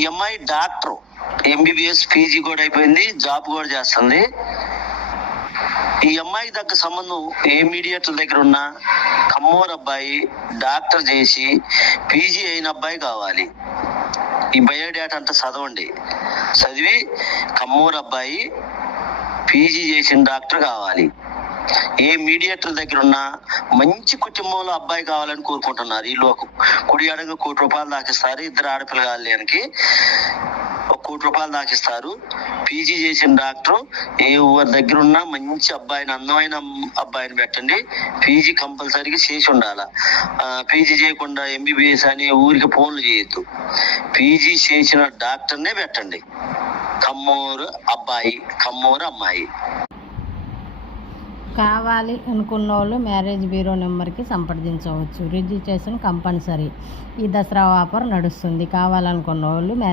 ఈ అమ్మాయి doctor, MBBS PG కూడా అయిపోయింది, జాబ్ కూడా చేస్తుంది. ఈ అమ్మాయి దగ్గర సంబంధం ఏ మీడియేటర్ దగ్గర ఉన్నా కమ్మోరు అబ్బాయి డాక్టర్ చేసి పీజీ అయిన అబ్బాయి కావాలి. ఈ బయోడేటా అంతా చదవండి, చదివి కమ్మోరు అబ్బాయి పీజీ చేసిన డాక్టర్ కావాలి. ఏ మీడియేటర్ దగ్గర ఉన్నా మంచి కుటుంబంలో అబ్బాయి కావాలని కోరుకుంటున్నారు. వీళ్ళు ఒక కుడి అడుగు ₹1,00,00,000 దాకిస్తారు. ఇద్దరు ఆడపిల్ల కాలేనికి ₹1,00,00,000 దాకిస్తారు. పీజీ చేసిన డాక్టర్ ఎవరి దగ్గర ఉన్నా మంచి అబ్బాయిని, అందమైన అబ్బాయిని పెట్టండి. పీజీ కంపల్సరీగా చేసి ఉండాల. పీజీ చేయకుండా ఎంబీబీఎస్ అని ఊరికి ఫోన్లు చేయొద్దు. పీజీ చేసిన డాక్టర్నే పెట్టండి. కమ్మోరు అబ్బాయి, కమ్మోరు అమ్మాయి కావాలి అనుకున్న వాళ్ళు మ్యారేజ్ బ్యూరో నెంబర్కి సంప్రదించవచ్చు. Registration compulsory. ఈ దసరా ఆఫర్ నడుస్తుంది. కావాలనుకున్న వాళ్ళు